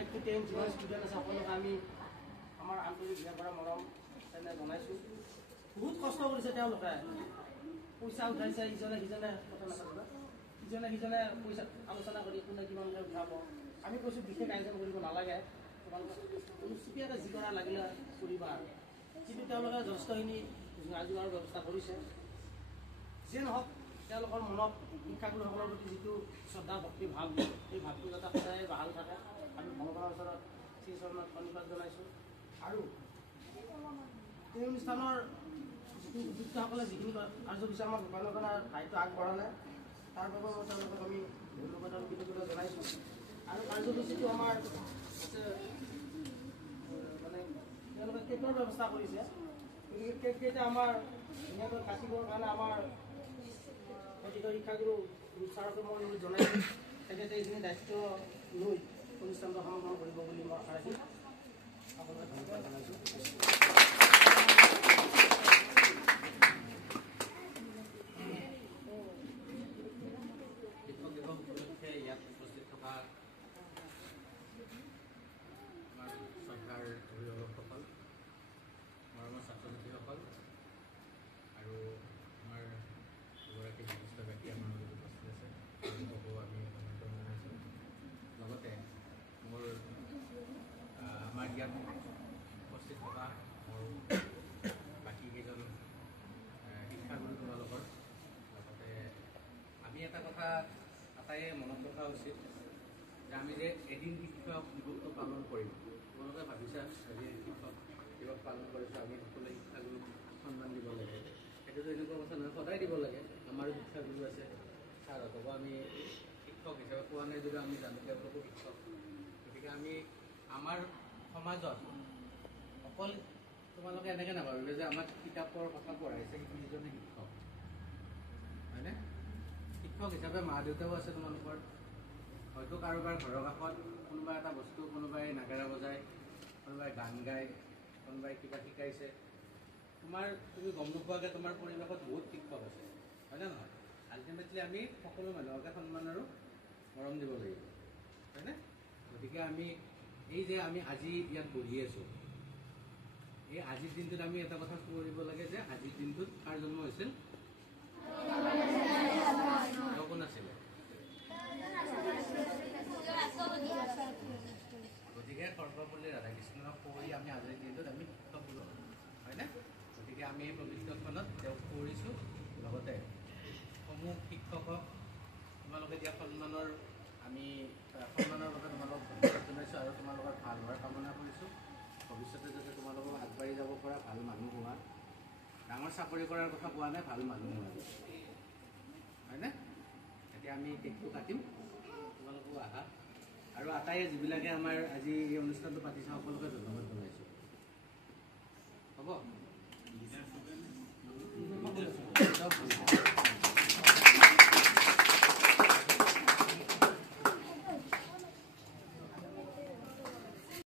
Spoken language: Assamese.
5 to 10 যিমান ষ্টুডেণ্ট আছে সকলোকে আমি আমাৰ আন্তৰিক বিয়া কৰা মৰম তেনে জনাইছোঁ। বহুত কষ্ট কৰিছে তেওঁলোকে, পইচা উঠাইছে, ইজনে সিজনে কথা নাপাতিবা, ইজনে সিজনে পইচা আলোচনা কৰি কোনে কিমানকৈ উঠাব। আমি কৈছোঁ বিশেষ আয়োজন কৰিব নালাগে, তোমালোকে চুপীয়াকৈ যি কৰা লাগিলে কৰিবা আৰু। কিন্তু তেওঁলোকে যথেষ্টখিনি যোগাযোগৰ ব্যৱস্থা কৰিছে। যিয়ে নহওক তেওঁলোকৰ মনত শিক্ষাগুৰুসকলৰ প্ৰতি যিটো শ্ৰদ্ধা ভক্তি ভাৱ, সেই ভাৱটো যাতে সদায় বাহাল থাকে আমি ভগৱানৰ ওচৰত শ্ৰীচৰণত ধন্যবাদ জনাইছোঁ। আৰু এই অনুষ্ঠানৰ যিটো উদ্যোক্তাসকলে যিখিনি কাৰ্যসূচী আমাক ৰূপায়ণ কৰাৰ দায়িত্ব আগবঢ়ালে তাৰ বাবে মই তেওঁলোকক আমি ধন্যবাদ আৰু কৃতজ্ঞতা জনাইছোঁ। আৰু কাৰ্যসূচীটো আমাৰ মানে তেওঁলোকে কেকৰ ব্যৱস্থা কৰিছে। গতিকে কেককেইটা আমাৰ ধুনীয়াকৈ কাটিবৰ কাৰণে আমাৰ কথিত শিক্ষাগুৰু ছাৰকে মই জনাইছোঁ। তেখেতে এইখিনি দায়িত্ব লৈ অনুষ্ঠানটো সমাপন কৰিব বুলি মই আশা ৰাখি আপোনালোকে ধন্যবাদ জনাইছোঁ। শিক্ষক দিৱস উপলক্ষে ইয়াত উপস্থিত থকা আমাৰ শ্ৰদ্ধাৰ অভিভাৱকসকল, মৰমৰ ছাত্ৰ ছাত্ৰীসকল আৰু আমাৰ দুগৰাকী বিশিষ্ট ব্যক্তি আমাৰ মাজত উপস্থিত আছে, তেওঁলোককো আমি আমন্ত্ৰণ জনাইছোঁ। লগতে মোৰ আমাৰ ইয়াত উপস্থিত থকা মোৰ বাকী কেইজন শিক্ষাগুৰু তোমালোকৰ লগতে আমি এটা কথা আটাইয়ে মনত ৰখা উচিত যে আমি যে এদিন শিক্ষক দিৱসটো পালন কৰিম। তোমালোকে ভাবিছা আজি শিক্ষক দিৱস পালন কৰিছোঁ, আমি সকলোৱে শিক্ষাগুৰুক সন্মান দিব লাগে, সেইটোতো এনেকুৱা কথা নহয়, সদায় দিব লাগে। আমাৰো শিক্ষাগুৰু আছে, ছাৰহঁতকো আমি শিক্ষক হিচাপে পোৱা নাই যদিও আমি জানো তেওঁলোকো শিক্ষক। গতিকে আমি আমাৰ সমাজত অকল তোমালোকে এনেকৈ নাভাবিবা যে আমাক কিতাপৰ কথা পঢ়াইছে সেইজনে শিক্ষক, হয়নে? শিক্ষক হিচাপে মা দেউতাও আছে তোমালোকৰ। হয়তো কাৰোবাৰ ঘৰৰ কাষত কোনোবা এটা বস্তু, কোনোবাই নাগাৰা বজায়, কোনোবাই গান গায়, কোনোবাই কিবা শিকাইছে, তুমি গম নোপোৱাকৈ তোমাৰ পৰিৱেশত বহুত শিক্ষক আছে, হয়নে নহয়? আল্টিমেটলি আমি সকলো মানুহকে সন্মান আৰু মৰম দিব লাগিব, হয়নে? গতিকে আমি এই যে আমি আজি ইয়াত বহি আছোঁ, এই আজিৰ দিনটোত আমি এটা কথা কৰিব লাগে যে আজিৰ দিনটোত কাৰ জন্ম হৈছিল? কোন আছিলে? গতিকে সৰ্বপল্লী ৰাধাকৃষ্ণক কৰি আমি আজিৰ দিনটোত আমি শিক্ষক বোলো, হয়নে? গতিকে আমি এই পবিত্ৰখনত তেওঁক কৰিছোঁ। লগতে সমূহ শিক্ষকক তোমালোকে দিয়া সন্মানৰ বাবে তোমালোকক ধন্যবাদ জনাইছোঁ আৰু তোমালোকৰ ভাল হোৱাৰ কামনা কৰিছোঁ। ভৱিষ্যতে যাতে তোমালোকক আগবাঢ়ি যাব পৰা, ভাল মানুহ হোৱা, ডাঙৰ চাকৰি কৰাৰ কথা কোৱা নাই, ভাল মানুহ হোৱা, হয়নে? এতিয়া আমি কেকটো কাটিম, তোমালোকেও আহা। আৰু আটাইয়ে যিবিলাকে আমাৰ আজি এই অনুষ্ঠানটো পাতিছে সকলোকে ধন্যবাদ জনাইছোঁ। হ'ব?